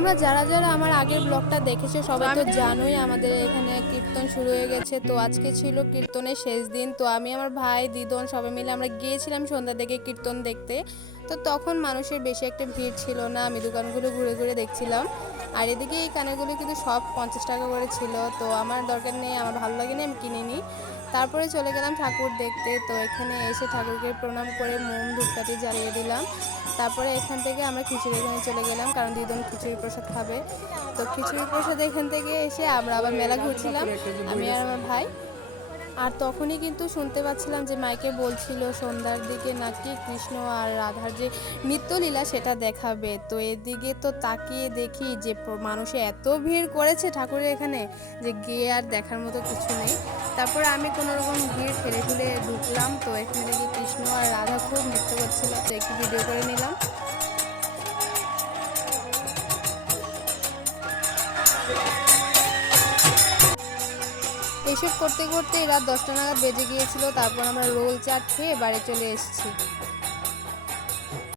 তোমরা যারা যারা আমার আগের ব্লগটা দেখেছো সবাই তো জানোই আমাদের এখানে কীর্তন শুরু হয়ে গেছে। তো আজকে ছিল কীর্তনের শেষ দিন। তো আমি আমার ভাই দিদন সবাই মিলে আমরা গিয়েছিলাম সন্ধ্যা থেকে কীর্তন দেখতে। তো তখন মানুষের বেশি একটা ভিড় ছিল না, আমি দোকানগুলো ঘুরে ঘুরে দেখছিলাম। আর এদিকে এই কানেরগুলো কিন্তু সব 50 টাকা করে ছিল। তো আমার দরকার নেই, আমার ভালো লাগেনি, আমি কিনিনি। তারপরে চলে গেলাম ঠাকুর দেখতে। তো এখানে এসে ঠাকুরকে প্রণাম করে মোম ধূপকাঠি জ্বালিয়ে দিলাম। তারপরে এখান থেকে আমরা খিচুড়ির এখানে চলে গেলাম, কারণ দিদন খিচুড়ি প্রসাদ খাবে। তো খিচুড়ি প্রসাদ এখান থেকে এসে আমরা আবার মেলা ঘুরছিলাম, আমি আর আমার ভাই। আর তখনই কিন্তু শুনতে পাচ্ছিলাম যে মাইকে বলছিল সন্ধ্যার দিকে নাকি কৃষ্ণ আর রাধার যে নৃত্যলীলা সেটা দেখাবে। তো এদিকে তো তাকিয়ে দেখি যে মানুষে এত ভিড় করেছে ঠাকুরের এখানে যে গিয়ে আর দেখার মতো কিছু নেই। তারপরে আমি কোনো রকম ভিড় ঠেলে ঠুলে ঢুকলাম। তো এখানে দেখি কৃষ্ণ আর রাধা খুব নৃত্য করছিল, তো একটু ভিডিও করে নিলাম। এসব করতে করতে রাত 10টা নাগাদ বেজে গিয়েছিল। তারপর আমরা রোল চাট খেয়ে বাড়ি চলে এসেছি।